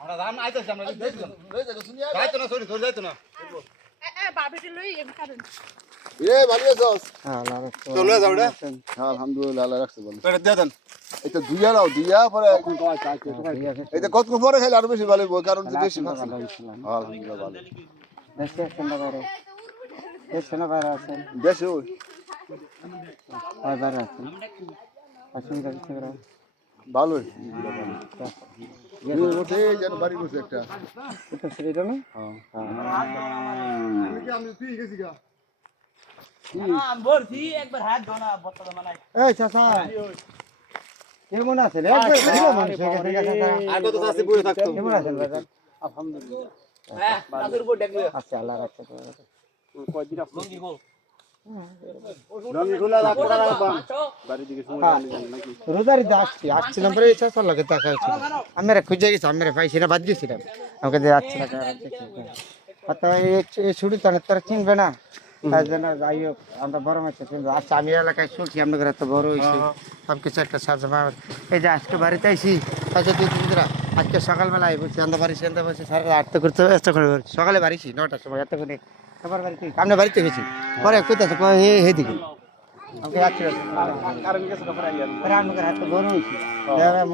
আমরা দাম আইতাছি আমরা যাইতো না সরি তোর যাইতো না বাবিটি লই এম কারণ এ ভালো আছস? হ্যাঁ আল্লাহ রাখছে। চলে যাও রে হ্যাঁ আলহামদুলিল্লাহ আল্লাহ রাখছে ভালো। পেট দিয়ে দেন এটা দুইয়া নাও দুইয়া পরে ঠিক আছে। এটা কত পরে খাইলে আরো বেশি ভালো হইব কারণ যে বেশি ভালো খাচ্ছি। ইনশাআল্লাহ। আলহামদুলিল্লাহ ভালো। দেশে আছেন না বাইরে? দেশে না বাইরে আছেন? দেশে ওই হয় বাইরে আছেন। অসুবিধা কিছু করে? ভালোই ভালো ওঠে যেন বাড়ি বসে একটা এটা সেটা না? হ্যাঁ আমি তুই গেছি গা এই চাচা কেমন আছেন? একবার ভালো মানুষ হয়ে গেছে চাচা। আর কত আছে বসে থাকতো কেমন আছেন বাজার? আলহামদুলিল্লাহ আচ্ছা আল্লাহ রাখছে। রোজারিতে আসছিলাম পরে চাচার লাগে দেখা হয়েছিল। আমি খুঁজে গেছি, আমি পাইছি না, বাদ গেছিলাম। আমাকে দিয়ে আসছে না এই ছুটি তো তারা চিনবে না, তাই জন্য যাই হোক আমরা বড় মাছ চিনবো। আচ্ছা আমি এলাকায় শুনছি আপনাদের এত বড় হয়েছে সব কিছু একটা সাবজা। এই যে আজকে বাড়িতে আইসি আজকে 2-3 দিন আজকে সকালবেলায় বলছি আমরা বাড়ি সেন্দা বলছি সারা রাত করতে এত করে সকালে বাড়িছি 9টার সময় এত করে সবার বাড়িতে আমরা বাড়িতে গেছি পরে কোথাছে হে দিকে আমাকে যাচ্ছিল আপনাদের হাতে বড় হয়েছি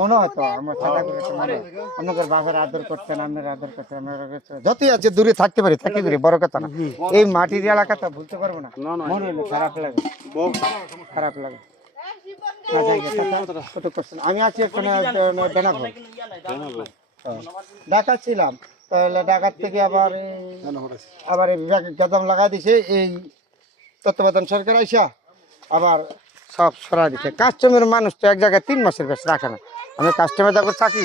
মনে হতো আমার সাদা করে আপনাদের বাবার আদর করতেন, আপনার আদর করতেন। যতই আছে দূরে থাকতে পারি থাকি করি বড় কথা না, এই মাটির এলাকাটা ভুলতে পারবো না। মনে হলো খারাপ লাগে, খারাপ লাগে। আমি আছি এখানে ঢাকা ছিলাম, তাহলে ঢাকার থেকে আবার এই বিভাগে কদম লাগা দিছে এই তত্ত্বাবধান সরকার আইসা আবার সব সরা দিচ্ছে। কাস্টমের মানুষ তো এক জায়গায় 3 মাসের বেশ রাখে না। আমি কাস্টমার যখন থাকি